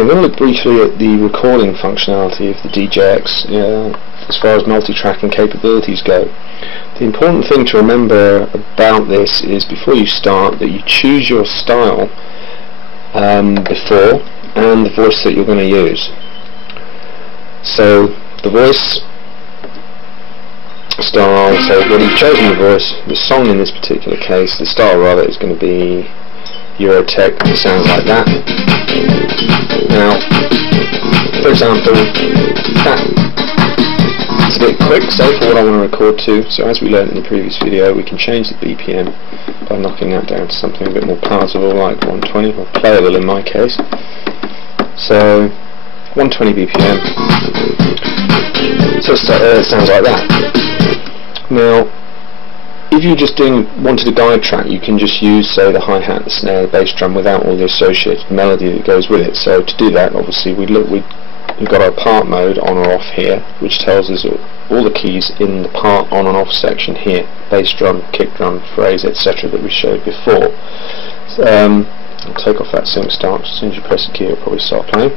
I'm going to look briefly at the recording functionality of the DJX as far as multi-tracking capabilities go. The important thing to remember about this is before you start that you choose your style before and the voice that you're going to use. So the voice style, so when you've chosen the voice, the song in this particular case, the style rather, is going to be Eurotech. It sounds like that. Now, for example, that is a bit quick, say, for what I want to record to, so as we learned in the previous video, we can change the BPM by knocking that down to something a bit more palatable, like 120, or playable in my case. So, 120 BPM. So it sounds like that. Now, if you just wanted a guide track, you can just use, say, the hi-hat, the snare, the bass drum without all the associated melody that goes with it. So to do that, obviously, we've got our part mode on or off here, which tells us all the keys in the part on and off section here: bass drum, kick drum, phrase, etc. that we showed before. I'll take off that sync start. As soon as you press the key, it'll probably start playing.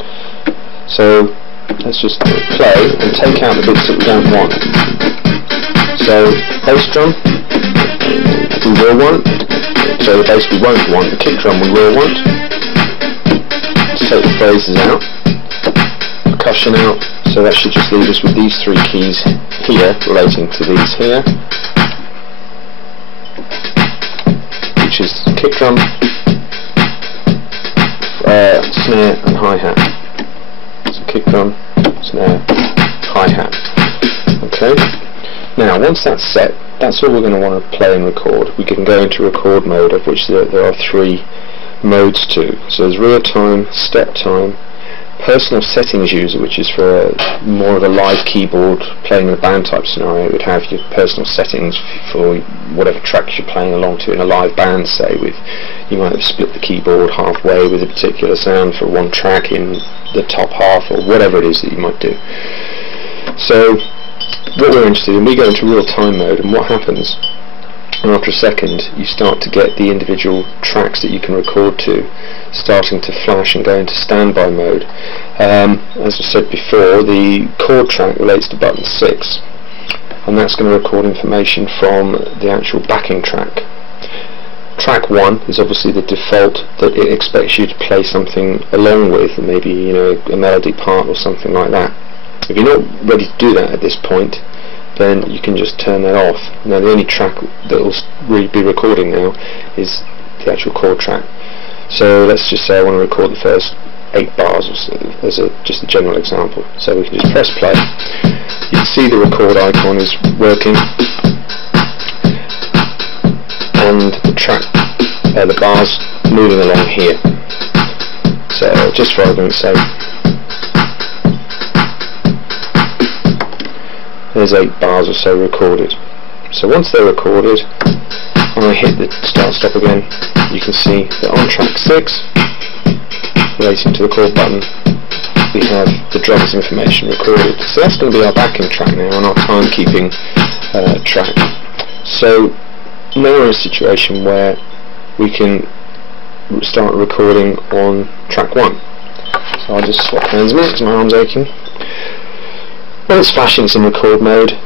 So let's just play and take out the bits that we don't want. So bass drum we will want, so the bass we won't want, the kick drum we will want. Let's take the phrases out, percussion out, so that should just leave us with these three keys here relating to these here, which is kick drum, snare and hi-hat. So kick drum, snare, hi-hat. Okay. Now, once that's set, that's all we're going to want to play and record. We can go into record mode, of which there are three modes to. So there's real time, step time, personal settings user, which is for more of a live keyboard playing in a band type scenario. It would have your personal settings for whatever tracks you're playing along to in a live band, say, with you might have split the keyboard halfway with a particular sound for one track in the top half, or whatever it is that you might do. So what we're interested in, we go into real-time mode, and what happens after a second, you start to get the individual tracks that you can record to starting to flash and go into standby mode. As I said before, the chord track relates to button 6, and that's going to record information from the actual backing track. Track 1 is obviously the default that it expects you to play something along with, maybe a melody part or something like that. If you're not ready to do that at this point, then you can just turn that off. Now the only track that will really be recording now is the actual chord track. So let's just say I want to record the first 8 bars or so, as just a general example. So we can just press play. You can see the record icon is working, and the track, the bars moving along here. So just for argument's sake, there's 8 bars or so recorded. So once they're recorded, when I hit the start stop again, you can see that on track 6, relating to the chord button, we have the drums information recorded. So that's going to be our backing track now, and our timekeeping track. So now we're in a situation where we can start recording on track 1. So I'll just swap hands a minute because my arm's aching. When it's flashing, it's in record mode,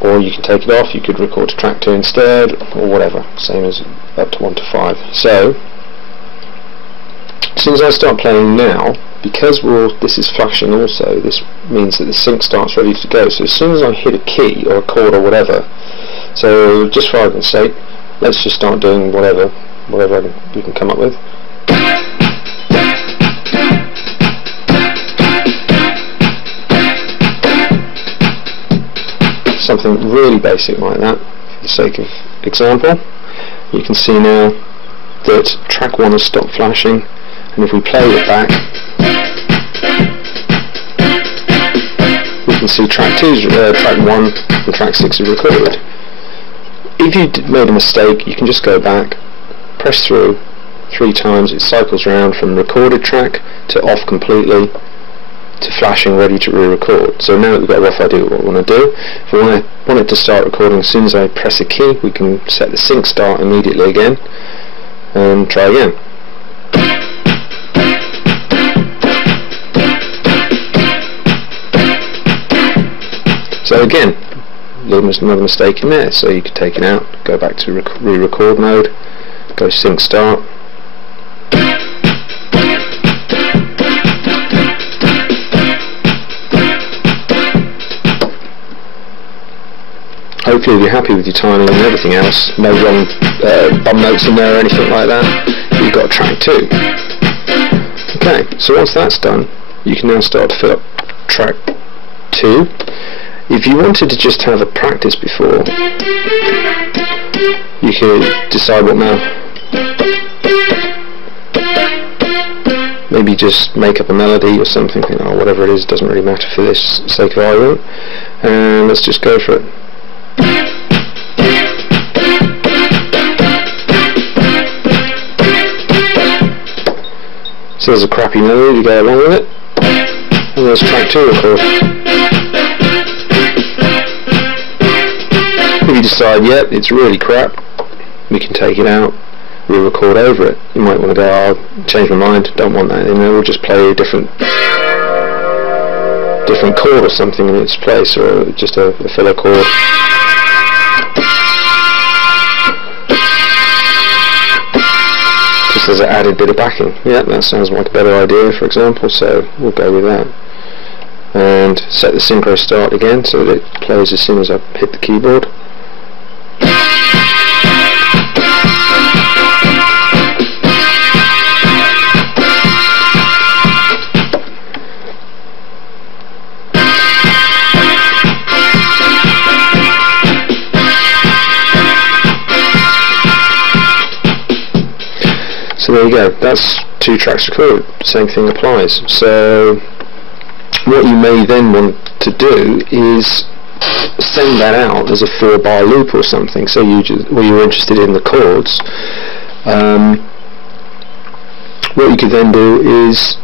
or you can take it off. You could record to track 2 instead, or whatever, same as up to 1 to 5. So as soon as I start playing now, because this is flashing also, this means that the sync starts ready to go. So as soon as I hit a key or a chord or whatever, so just for argument's sake, let's just start doing whatever we can come up with. Something really basic like that, for the sake of example. You can see now that track 1 has stopped flashing, and if we play it back, we can see track 1 and track 6 are recorded. If you made a mistake, you can just go back, press through 3 times, it cycles around from recorded track to off completely to flashing ready to re-record. So now that we've got a rough idea of what we want to do, if we want it to start recording as soon as I press a key, we can set the sync start immediately again and try again. So again, another mistake in there, so you could take it out, go back to re-record mode, go sync start. Hopefully you're happy with your timing and everything else, no wrong bum notes in there or anything like that. You've got track 2. Okay, so once that's done, you can now start to fill up track 2. If you wanted to just have a practice before, you could decide what now. Maybe just make up a melody or something, or whatever it is, doesn't really matter for this sake of argument. And let's just go for it. So there's a crappy melody to go along with it, and there's track 2 record. If you decide, yep, it's really crap, we can take it out, re-record over it. You might want to go, oh, change my mind, don't want that in there, we'll just play a different chord or something in its place, or just a filler chord. Just as an added bit of backing. Yeah, that sounds like a better idea, for example, so we'll go with that. And set the synchro start again so that it plays as soon as I hit the keyboard. So there you go, that's 2 tracks recorded, same thing applies. So what you may then want to do is send that out as a 4-bar loop or something, so you're interested in the chords. What you could then do is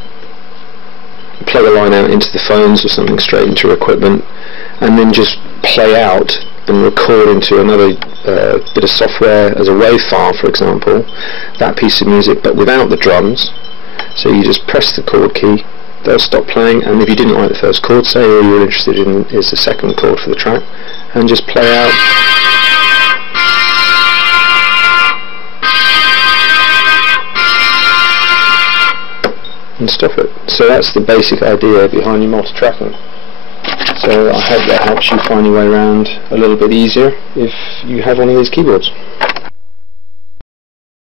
plug a line out into the phones or something, straight into your equipment, and then just play out and record into another bit of software as a WAV file, for example, that piece of music but without the drums. So you just press the chord key, they'll stop playing, and if you didn't like the first chord, say all you're interested in is the second chord for the track, and just play out. And stop it. So that's the basic idea behind your multi-tracking. So I hope that helps you find your way around a little bit easier if you have one of these keyboards.